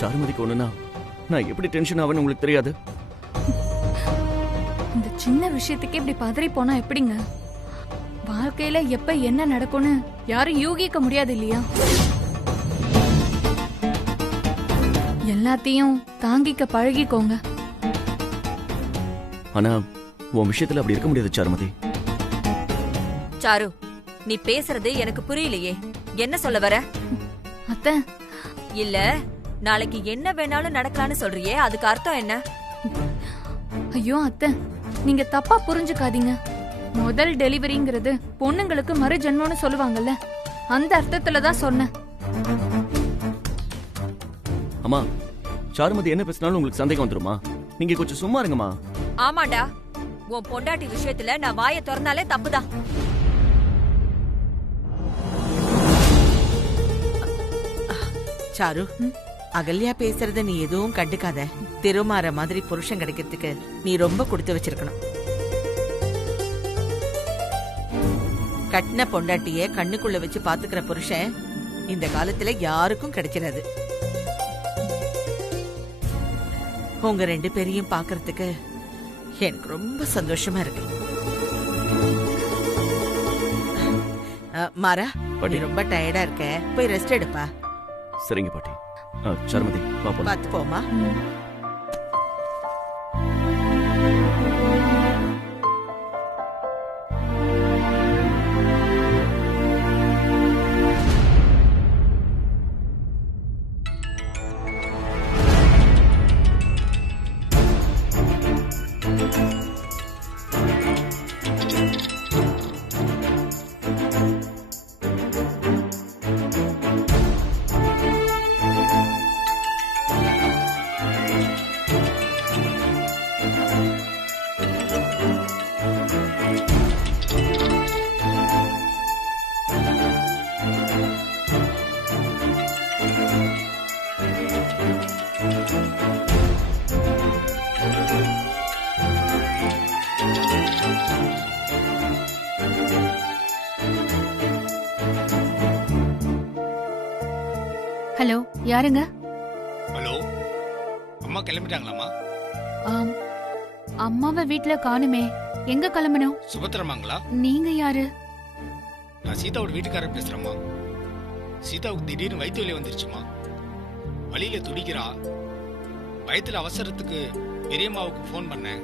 சாருமதிக்கு ஒண்ணுனா நான் எப்படி டென்ஷன் ஆவேன்னு உங்களுக்கு தெரியாது. இந்த சின்ன விஷயத்துக்கே இப்படி பதறி போனா எப்படிங்க? வாழ்க்கையில எப்ப என்ன நடக்கும்னு யாரும் யூகிக்க முடியாது இல்லையா? எல்லாத்தையும் தாங்கிக்க பழகிக்கோங்க. ஆனா உன் விஷயத்துல அப்படி இருக்க முடியாது சாருமதி. சாரு, நீ பேசுறது எனக்கு புரியலையே. என்ன சொல்ல வர? அத்தை, இல்ல நாளைக்கு என்ன வேணாலும் நடக்கலாம்னு சொல்றியே, அதுக்கு அர்த்தம் என்ன? ஐயோ அத்தை, நீங்க தப்பா புரிஞ்சுக்காதீங்க. முதல் டெலிவரிங்கிறது பொண்ணுங்களுக்கு மறு ஜென்மம்னு சொல்லுவாங்கல்ல, அந்த அர்த்தத்துல தான் சொன்னேன். அம்மா, சாருமதி என்ன பேசினாலும் உங்களுக்கு சந்தேகம் வந்துருமா? நீங்க கொஞ்சம் சும்மா இருங்கம்மா. ஆமாண்டா, உன் பொண்டாட்டி விஷயத்துல நான் வாயை திறந்தாலே தப்புதான். சாரு, அகல்யா பேசுறத நீ எதுவும் கண்டுக்காத. திருமாற மாதிரி புருஷன் கிடைக்கிறதுக்கு நீ ரொம்ப கொடுத்து வச்சிருக்கணும். கட்டின பொண்டாட்டிய கண்ணுக்குள்ள வச்சு பாத்துக்கிற புருஷன் இந்த காலத்துல யாருக்கும் கிடைக்கிறது. உங்க 2 பேரையும் பாக்குறதுக்கு எனக்கு ரொம்ப சந்தோஷமா இருக்கு. மாறா, நீ ரொம்ப டயர்டா இருக்க, போய் ரெஸ்ட் எடுப்பா. சரிங்க பாட்டி. சாருமதி பாப்போம். பாத்து போமா. ஹலோ, யாருங்க? ஹலோ, அம்மா கிளம்பிட்டாங்களாமா? அம்மாவை வீட்ல காணுமே, எங்க கிளம்பணும்? சுபத்திரமாங்களா? நீங்க யாரு? நான் சீதாவோட வீட்டுக்காரர் பேசுறேம்மா. சீதாவுக்கு திடீர்னு வயிற்று வலி வந்துருச்சுமா. வழியில துடிக்கிறா. வயிற்றுல அவசரத்துக்கு பெரியம்மாவுக்கு ஃபோன் பண்ணேன்.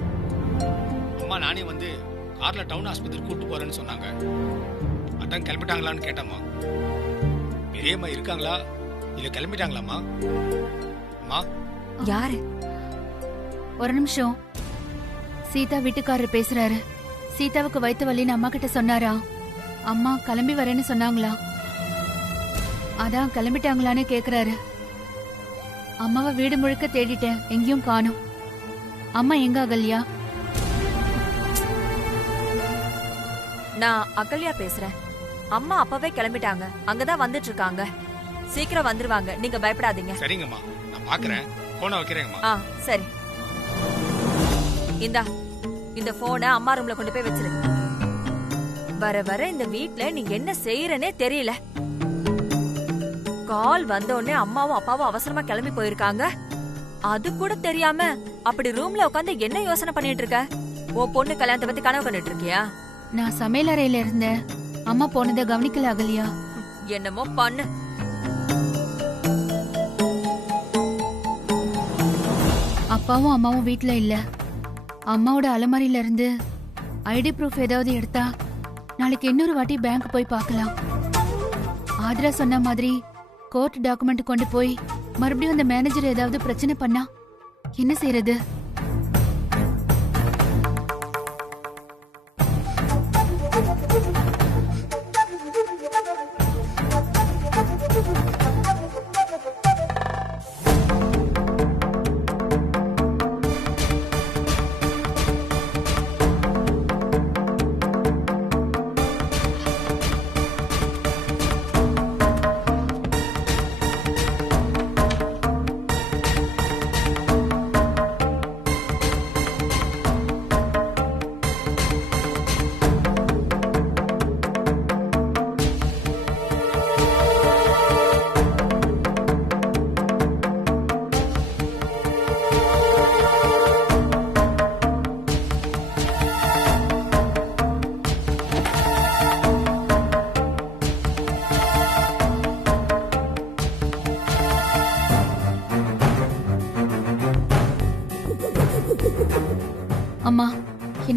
அம்மா நானே வந்து கார்ல டவுன் ஆஸ்பத்திரி கூட்டு போறேன்னு சொன்னாங்க. அதான் கிளம்பிட்டாங்களான்னு கேட்டம்மா. பெரியம்மா இருக்காங்களா இல்ல கிளம்பிட்டாங்களாமா? அம்மா யாரு? ஒரு நிமிஷம். சீதா வீட்டுக்காரர் பேசுறாரு. சீதாவுக்கு வயித்து வலின்னு அம்மா கிட்ட சொன்னாரா? அம்மா கிளம்பி வரேன்னு சொன்னாங்களா? அதான் கிளம்பிட்டாங்களான்னு கேக்குறாரு. அம்மாவை வீடு முழுக்க தேடிட்டேன், எங்கேயும் காணோம். அம்மா எங்க அகல்யா? நான் அகல்யா பேசுறேன். அம்மா அப்பவே கிளம்பிட்டாங்க, அங்கதான் வந்துட்டு இருக்காங்க. சீக்கிரம் வந்துருவாங்க, நீங்க பயப்படாதீங்க. சரிங்கம்மா, நான் பாக்குறேன். போனை வைக்கிறேங்கம்மா. சரி. இந்தா, இந்த போனை அம்மா ரூம்ல கொண்டு போய் வச்சிரு. வர வர இந்த வீட்ல நீ என்ன செய்யறனே தெரியல. கால் வந்த உடனே அம்மாவும் அப்பாவும் அவசரமா கிளம்பி போயிருக்காங்க. அது கூட தெரியாம அப்படி ரூம்ல உட்காந்து என்ன யோசனை பண்ணிட்டு இருக்க? உன் பொண்ணு கல்யாணத்தை பத்தி கனவு கண்டுட்டு இருக்கியா? நான் சமையல் அறையில இருந்தேன். அம்மா போனதை கவனிக்கல அகல்யா. என்னமோ பண்ணு. அப்பாவும் அம்மாவும் வீட்ல இல்ல. அம்மாவோட அலமாரியில இருந்து ஐடி ப்ரூஃப் ஏதாவது எடுத்தா நாளைக்கு இன்னொரு வாட்டி பேங்க் போய் பார்க்கலாம். ஆதிரா சொன்ன மாதிரி கோர்ட் டாக்குமெண்ட் கொண்டு போய் மறுபடியும் அந்த மேனேஜர் ஏதாவது பிரச்சனை பண்ணா என்ன செய்யறது?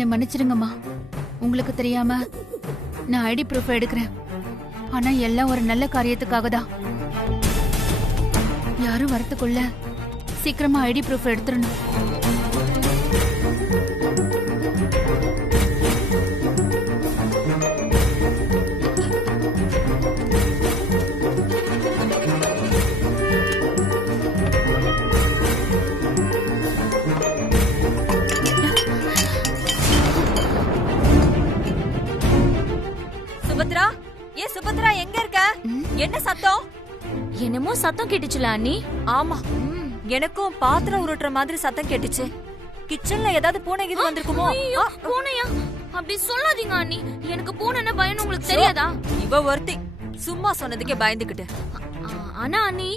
என்ன மன்னிச்சிடுங்கம்மா. உங்களுக்கு தெரியாம நான் ஐடி ப்ரூஃப் எடுக்கிறேன். ஆனா எல்லாம் ஒரு நல்ல காரியத்துக்காக தான். யாரும் வரத்துக்குள்ள சீக்கிரமா ஐடி ப்ரூஃப் எடுத்துடணும். சுபத்ரா, சுபத்ரா எங்க இருக்க? என்ன சத்தம்? என்னமோ சத்தம் கேட்டுச்சுல அண்ணி. ஆமா, எனக்கும் பாத்திரம் உருட்டுற மாதிரி சத்தம் கேட்டுச்சு. கிச்சன்ல ஏதாவது பூனை கீது வந்திருக்குமோ? பூனையா? அப்படி சொல்லாதீங்க அண்ணி. எனக்கு பூனைன்னா பயம் உங்களுக்கு தெரியாதா? இவ ஒருத்தி சும்மா சொன்னதுக்கே பயந்துகிட்டு. ஆனா அண்ணி,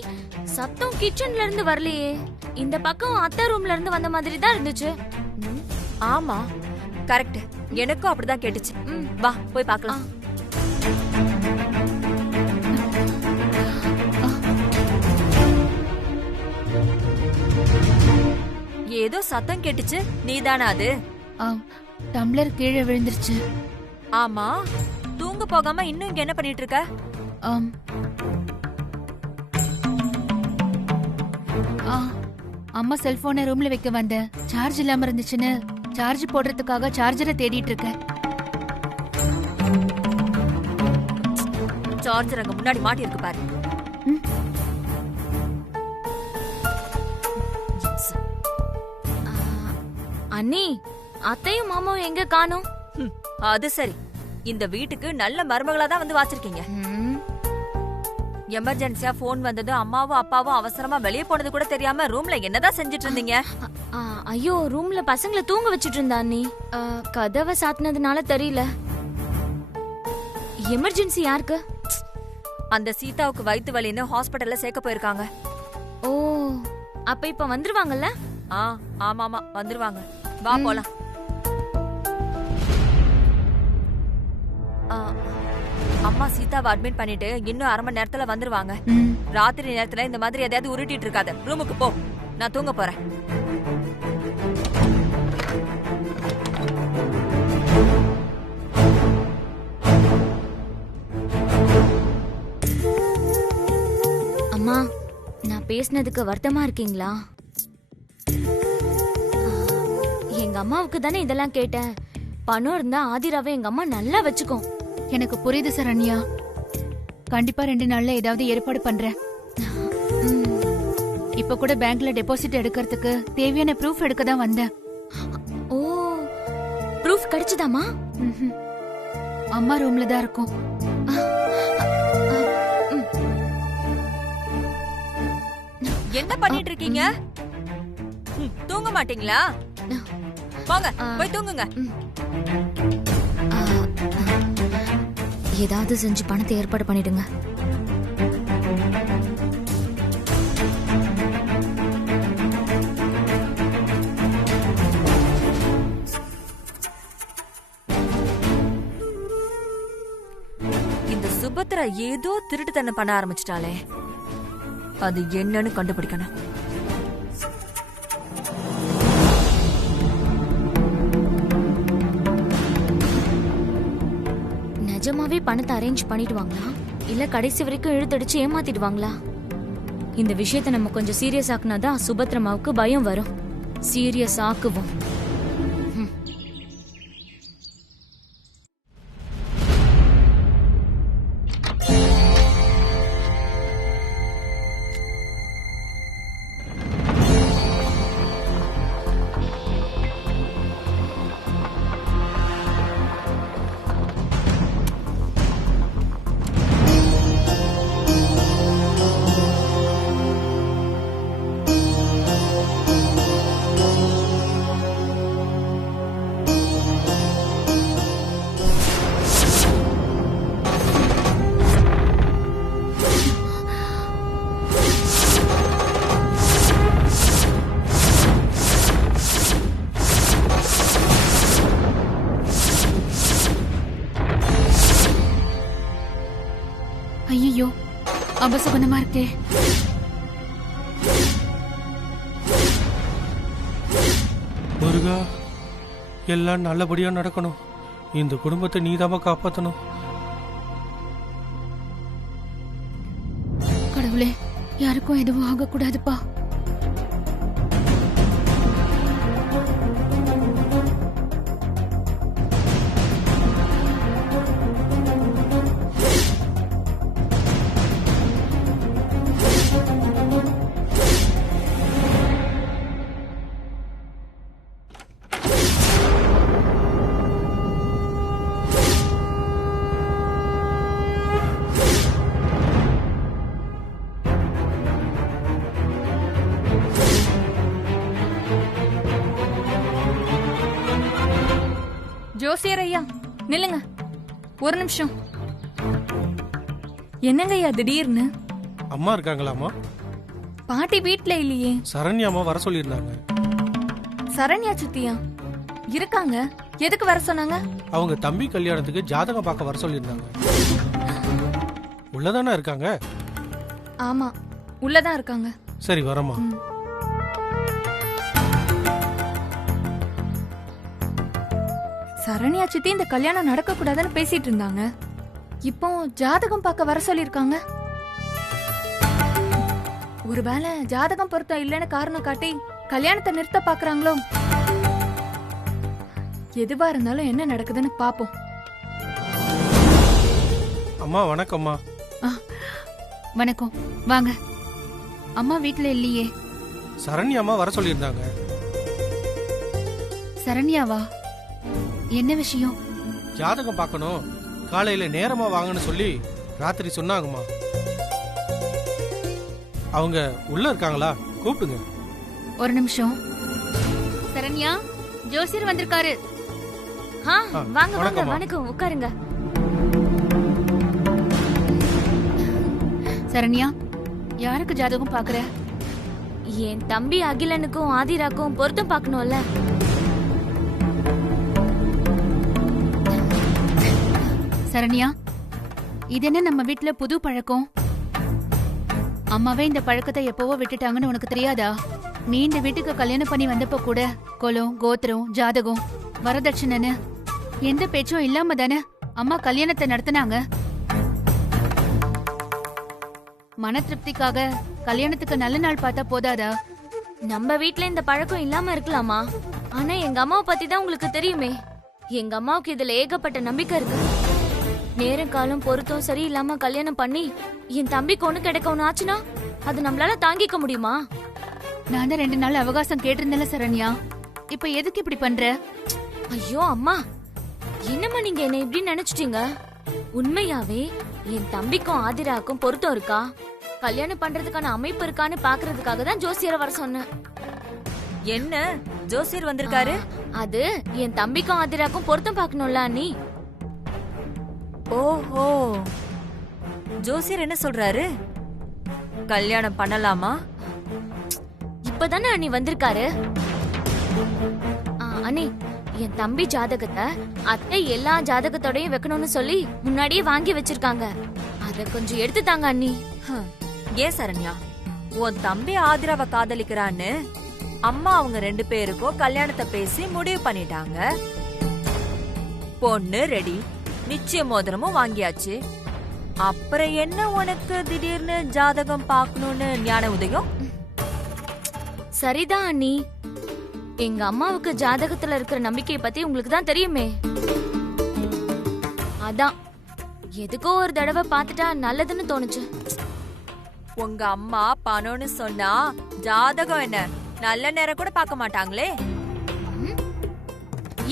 சத்தம் கிச்சன்ல இருந்து வரலையே. இந்த பக்கம் அத்தை ரூம்ல இருந்து வந்த மாதிரி தான் இருந்துச்சு. ஆமா, கரெக்ட். எனக்கும் அப்படிதான் கேட்டுச்சு. வா போய் பார்க்கலாம். ஏதோ சத்தம் கேட்டுச்சு, நீதானா அது? டம்ளர் கீழே விழுந்துருச்சு. ஆமா, தூங்க போகாம இன்னும் இங்க என்ன பண்ணிட்டு இருக்க? அம்மா செல்போனை ரூம்ல வைக்க வந்தேன். சார்ஜ் இல்லாம இருந்துச்சுன்னு சார்ஜ் போடுறதுக்காக சார்ஜரை தேடிட்டு இருக்கேன். சார்ஜர் அங்க முன்னாடி மாட்டி இருக்கு பாரு. அண்ணி, அத்தையும் மாமாவும் எங்க காணோம்? அது சரி, இந்த வீட்டுக்கு நல்ல மருமகளா தான் வந்து வாச்சிருக்கீங்க. எமர்ஜென்சியா போன் வந்தது, அம்மாவும் அப்பாவும் அவசரமா வெளியே போனது கூட தெரியாம ரூம்ல என்னதான் செஞ்சுட்டு இருந்தீங்க? ஐயோ, ரூம்ல பசங்களை தூங்க வச்சிட்டு இருந்தா அண்ணி. கதவை சாத்தினதுனால தெரியல. எமர்ஜென்சி யாருக்கு? அந்த சீதாவுக்கு வயித்து வலின்னு ஹாஸ்பிடல்ல சேர்க்க போயிருக்காங்க. ஓ, அப்ப இப்ப வந்துருவாங்கல்ல? ஆமாமா, வந்துருவாங்க. வா போலாம். அம்மா சீதாவை அட்மிட் பண்ணிட்டு இன்னும் அரை மணி நேரத்துல வந்துருவாங்க. ராத்திரி நேரத்துல இந்த மாதிரி எதையாவது உருட்டிட்டு இருக்காத. ரூமுக்கு போ, நான் தூங்க போறேன். அம்மா, நான் பேசினதுக்கு வருத்தமா இருக்கீங்களா? எங்க அம்மாவுக்கு தானே இதெல்லாம் கேட்டேன். பணம் இருந்தா ஆதிராவை எங்க அம்மா நல்லா வச்சுக்கும். எனக்கு புரியுது சரண்யா. கண்டிப்பா 2 நாள்ல ஏதாவது ஏற்பாடு பண்றேன். இப்ப கூட பேங்க்ல டெபாசிட் எடுக்கிறதுக்கு தேவையான ப்ரூஃப் எடுக்க தான் வந்தேன். ஓ, ப்ரூஃப் கிடைச்சதாமா? அம்மா ரூம்ல தான் இருக்கும். என்ன பண்ணிட்டு இருக்கீங்க? தூங்க மாட்டீங்களா? போங்க, போய் தூங்குங்க. ஏதாவது செஞ்சு பணத்தை ஏற்பாடு பண்ணிடுங்க. இந்த சுபத்ரா ஏதோ திருட்டுத்தனம் பண்ண ஆரம்பிச்சிட்டாளே, அது என்னன்னு கண்டுபிடிக்கணும். நிஜமாவே பணத்தை அரேஞ்ச் பண்ணிடுவாங்களா, இல்ல கடைசி வரைக்கும் இழுத்தடிச்சு ஏமாத்திடுவாங்களா? இந்த விஷயத்தை நம்ம கொஞ்சம் சீரியஸ் ஆக்குனாதான் சுபத்ரமாவுக்கு பயம் வரும். சீரியஸ் ஆக்குவோம். ஐயோ, அபசகுணமா இருக்கே. முருகா, எல்லாம் நல்லபடியா நடக்கணும். இந்த குடும்பத்தை நீதாம காப்பாத்தணும். கடவுளே, யாருக்கும் எதுவும் ஆகக்கூடாதுப்பா. ஜோசியர் ஐயா நில்லுங்க ஒரு நிமிஷம். என்னங்க ஐயா திடீர்னு? அம்மா இருக்காங்களாமா? பாட்டி வீட்ல இல்லையே. சரண்யா அம்மா வர சொல்லியிருந்தாங்க. சரண்யா சித்தியா இருக்காங்க. எதுக்கு வர சொன்னாங்க? அவங்க தம்பி கல்யாணத்துக்கு ஜாதகம் பார்க்க வர சொல்லியிருந்தாங்க. உள்ளதானே இருக்காங்க? ஆமா உள்ளதான் இருக்காங்க. சரி வரமா. சரண்யா சித்தி இந்த கல்யாணம் நடக்க கூடாதுன்னு பேசிட்டு இருந்தாங்க. இப்போ ஜாதகம் பார்க்க வர சொல்லிருக்காங்க. ஒருவேளை ஜாதகம் பொருத்தம் இல்லைன்னு காரணம் காட்டி கல்யாணத்தை நிறுத்த பாக்குறாங்களோ? எதுவா இருந்தாலும் என்ன நடக்குதுன்னு பாப்போம். அம்மா வணக்கம்மா. வணக்கம், வாங்க. அம்மா வீட்ல இல்லையே. சரண்யா அம்மா வர சொல்லியிருந்தாங்க. சரண்யாவா? என்ன விஷயம்? ஜாதகம் பார்க்கணும், காலையில நேரமா வாங்கன்னு சொல்லி ராத்திரி சொன்னாங்கம்மா. அவங்க உள்ள இருக்காங்களா? கூப்பிடுங்க. ஒரு நிமிஷம். சரண்யா, ஜோசியர் வந்திருக்காரு. வாங்க வாங்க, வணக்கம்மா. வணக்கம், உட்காருங்க. சரண்யா, யாருக்கு ஜாதகம் பாக்குற? என் தம்பி அகிலனுக்கும் ஆதிராக்கும் பொருத்தம் பார்க்கணும்ல. சரண்யா, இது என்ன நம்ம வீட்ல புது பழக்கம்? அம்மாவே இந்த பழக்கத்தை எப்பவோ விட்டுட்டாங்கன்னு உனக்கு தெரியாதா? நீ இந்த வீட்டுக்கு கல்யாணம் பண்ணி வந்தப்ப கூட குலம், கோத்திரம், ஜாதகம், வரதட்சணைன்னு எந்த பேச்சும் இல்லாம தானே அம்மா கல்யாணத்தை நடத்தினாங்க. மன திருப்திக்காக கல்யாணத்துக்கு நல்ல நாள் பார்த்தா போதாதா? நம்ம வீட்ல இந்த பழக்கம் இல்லாம இருக்கலாமா? ஆனா எங்க அம்மாவை பத்தி தான் உங்களுக்கு தெரியுமே. எங்க அம்மாவுக்கு இதுல ஏகப்பட்ட நம்பிக்கை இருக்கு. நேரம் காலம் பொருத்தம் சரி இல்லாம கல்யாணம் பண்ணி என் தம்பிக்கு ஒண்ணு கிடைக்க ஒண்ணு ஆச்சுன்னா அது நம்மளால தாங்கிக்க முடியுமா? நான் தான் 2 நாள் அவகாசம் கேட்டிருந்தேன்ல சரண்யா. இப்ப எதுக்கு இப்படி பண்ற? ஐயோ அம்மா, என்னம்மா நீங்க என்ன இப்படி நினைச்சிட்டீங்க? உண்மையாவே என் தம்பிக்கும் ஆதிராக்கும் பொருத்தம் இருக்கா, கல்யாணம் பண்றதுக்கான அமைப்பு இருக்கான்னு பாக்குறதுக்காக தான் ஜோசியரை வர சொன்னேன். என்ன ஜோசியர் வந்திருக்காரு? அது என் தம்பிக்கும் ஆதிராக்கும் பொருத்தம் பார்க்கணும்ல அண்ணி. ஓஹோ, ஜோசியர் என்ன சொல்றாரு? கல்யாணம் பண்ணலாமா? இப்பதானே அண்ணி வந்திருக்காரு. அண்ணி, என் தம்பி ஜாதகத்தை அத்தை எல்லா ஜாதகத்தோடையும் வைக்கணும்னு சொல்லி முன்னாடியே வாங்கி வச்சிருக்காங்க. அத கொஞ்சம் எடுத்து தாங்க அண்ணி. ஏன் சரண்யா, உன் தம்பி ஆதிராவை காதலிக்கிறான்னு அம்மா அவங்க 2 பேருக்கும் கல்யாணத்தை பேசி முடிவு பண்ணிட்டாங்க. பொண்ணு ரெடி, நிச்சய மோதிரமும் வாங்கியாச்சு. அப்புறம் என்ன உனக்கு திடீர்னு ஜாதகம் பார்க்கணும்னு ஞான உதயம்? சரிதான் அண்ணி, எங்க அம்மாவுக்கு ஜாதகத்துல இருக்கிற நம்பிக்கையை பத்தி உங்களுக்கு தான் தெரியுமே. அதான் எதுக்கோ ஒரு தடவை பார்த்துட்டா நல்லதுன்னு தோணுச்சு. உங்க அம்மா பணம்னு சொன்னா ஜாதகம் என்ன நல்ல நேரம் கூட பார்க்க மாட்டாங்களே.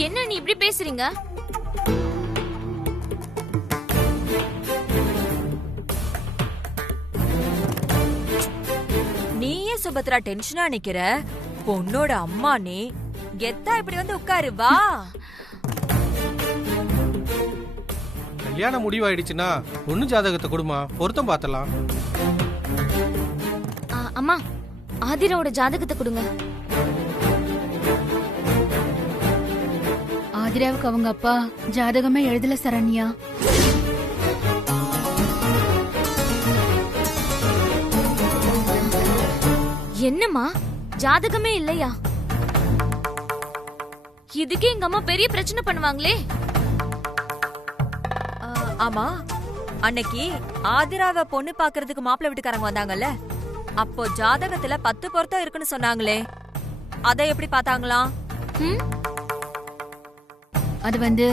என்ன நீ இப்படி பேசுறீங்க? நீயே சுபத்ரா டென்ஷனா நிக்கிற? பொண்ணோட அம்மா நீ கெத்தா இப்படி வந்து உட்காரு, வா. கல்யாணம் முடிவாயிடுச்சுன்னா பொண்ணு ஜாதகத்தை கொடுமா, பொருத்தம் பார்த்தலாம். அம்மா, ஆதிராவோட ஜாதகத்தை கொடுங்க. ஆதிராவுக்கு அவங்க அப்பா ஜாதகமே எழுதல சரண்யா. என்னம்மா, ஜாதகமே இல்லையா? இதுக்கே எங்க அம்மா பெரிய பிரச்சனை பண்ணுவாங்களே. ஆமா, அன்னைக்கு ஆதிராவை பொண்ணு பாக்குறதுக்கு மாப்பிள்ளை வீட்டுக்காரங்க வந்தாங்கல்ல, அப்போ ஜாதகத்துல 10 பொருத்தம் இருக்குன்னு சொன்னாங்களே, அத எப்படி பார்த்தாங்களாம்? அது வந்து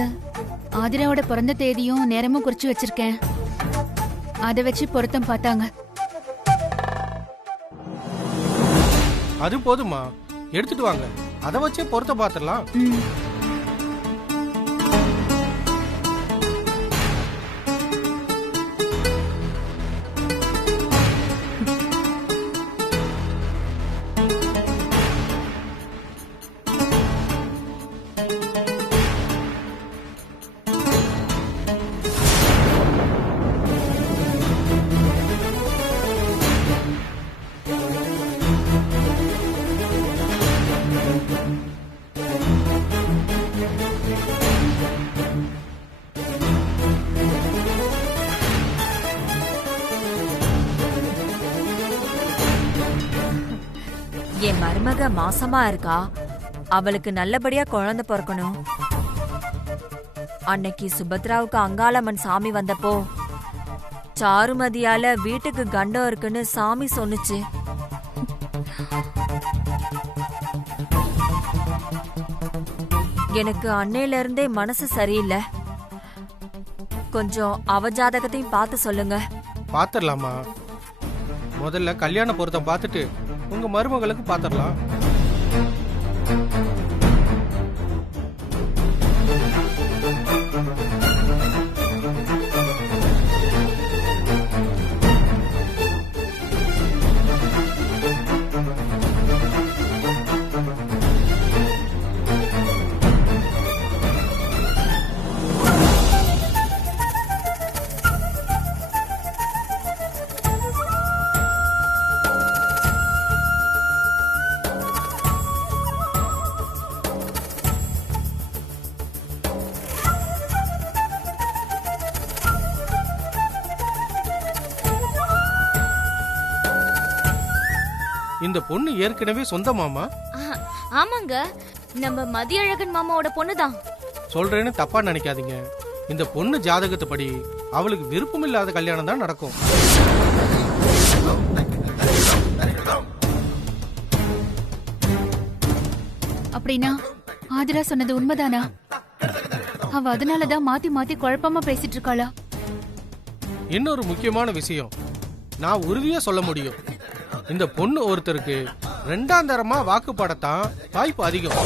ஆதிராவோட பிறந்த தேதியும் நேரமும் குறிச்சு வச்சிருக்கேன். அதை வச்சு பொருத்தம் பார்த்தாங்க. அது போதுமா, எடுத்துட்டு வாங்க, அதை வச்சே பொருத்த பாத்துடலாம். என் மருமக மாசமா இருக்கா, அவளுக்கு நல்லபடியா குழந்தை பிறக்கணும். அன்னைக்கு சுபத்ராவுக்கு அங்காளம்மன் சாமி வந்தப்போ சாருமதியால வீட்டுக்கு கண்டம் இருக்குன்னு சாமி சொன்னுச்சு. எனக்கு அன்னையில இருந்தே மனசு சரியில்லை. கொஞ்சம் அவ ஜாதகத்தையும் பார்த்து சொல்லுங்க. பாத்துடலாமா, முதல்ல கல்யாண பொருத்தம் பார்த்துட்டு உங்க மருமகளுக்கு பாத்துடலாம். இந்த பொண்ணு ஏற்கனவே சொந்தமாமா? ஆமாங்க, நம்ம மதியழகன் மாமாவோட பொண்ணுதான். சொல்றேன்னு தப்பா நினைக்காதீங்க. இந்த பொண்ணு ஜாதகத்துப்படி அவளுக்கு விருப்பம் இல்லாத கல்யாணம் தான் நடக்கும். அப்படின்னா ஆதிரா சொன்னது உண்மைதானா? அவ அதனாலதான் மாத்தி மாத்தி குழப்பமா பேசிட்டு இருக்காளா? இன்னொரு முக்கியமான விஷயம் நான் உறுதியா சொல்ல முடியும். இந்த பொண்ணு ஒருத்தருக்கு 2ஆம் தரமா வாக்குப்படத்தான் வாய்ப்பு அதிகம்.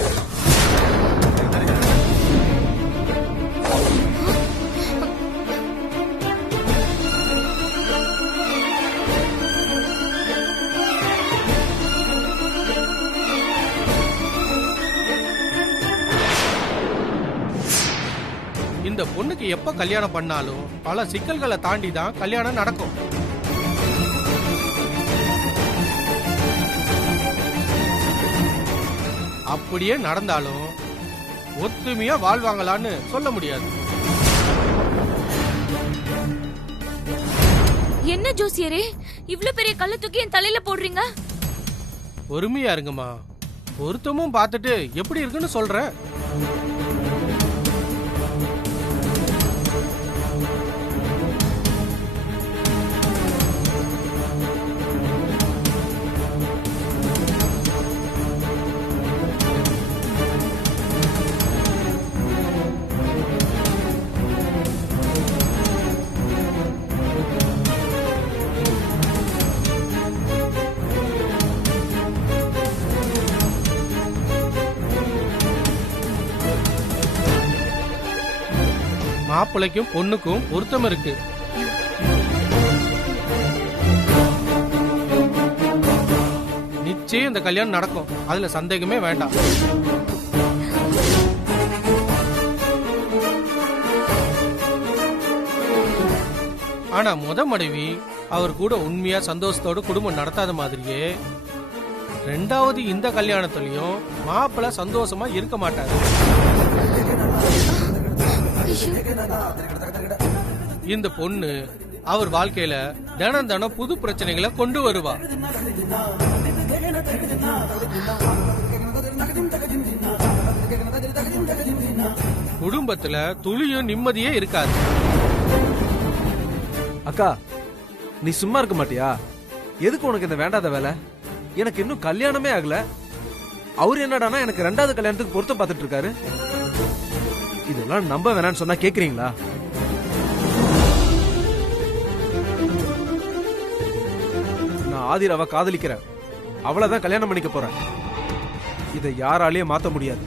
இந்த பொண்ணுக்கு எப்ப கல்யாணம் பண்ணாலும் பல சிக்கல்களை தாண்டி தான் கல்யாணம் நடக்கும். அப்படியே நடந்தாலும் ஒத்துமையா வாழ்வாங்களான்னு சொல்ல முடியாது. என்ன ஜோசியரே, இவ்ளோ பெரிய கல்ல தூக்கி என் தலையில போடுறீங்க? பொறுமையா இருங்கம்மா, பொருத்தமும் பார்த்துட்டு எப்படி இருக்குன்னு சொல்றேன். மாப்பிள்ளைக்கும் பொண்ணுக்கும் பொருத்தம் இருக்கு. நிச்சயம் இந்த கல்யாணம் நடக்கும், அதுல சந்தேகமே வேண்டாம். ஆனா மனைவி அவர் கூட உண்மையா சந்தோஷத்தோட குடும்பம் நடத்தாத மாதிரியே 2வது இந்த கல்யாணத்திலயும் மாப்பிள்ளை சந்தோஷமா இருக்க மாட்டாரு. இந்த பொண்ணு அவர் வாழ்க்கையில தினம் தினம் புது பிரச்சனைகளை கொண்டு வருவா. குடும்பத்துல துளியும் நிம்மதியே இருக்காது. அக்கா நீ சும்மா இருக்க மாட்டியா? எதுக்கு உனக்கு இந்த வேண்டாத வேலை? எனக்கு இன்னும் கல்யாணமே ஆகல. அவரு என்னடானா எனக்கு 2வது கல்யாணத்துக்கு பொருத்தம் பார்த்துட்டு இருக்காரு. இதெல்லாம் நம்ப வேணான்னு சொன்னா கேக்குறீங்களா? நான் ஆதிராவை காதலிக்கிறேன். அவளைதான் கல்யாணம் பண்ணிக்க போறேன். இதை யாராலையும் மாத்த முடியாது.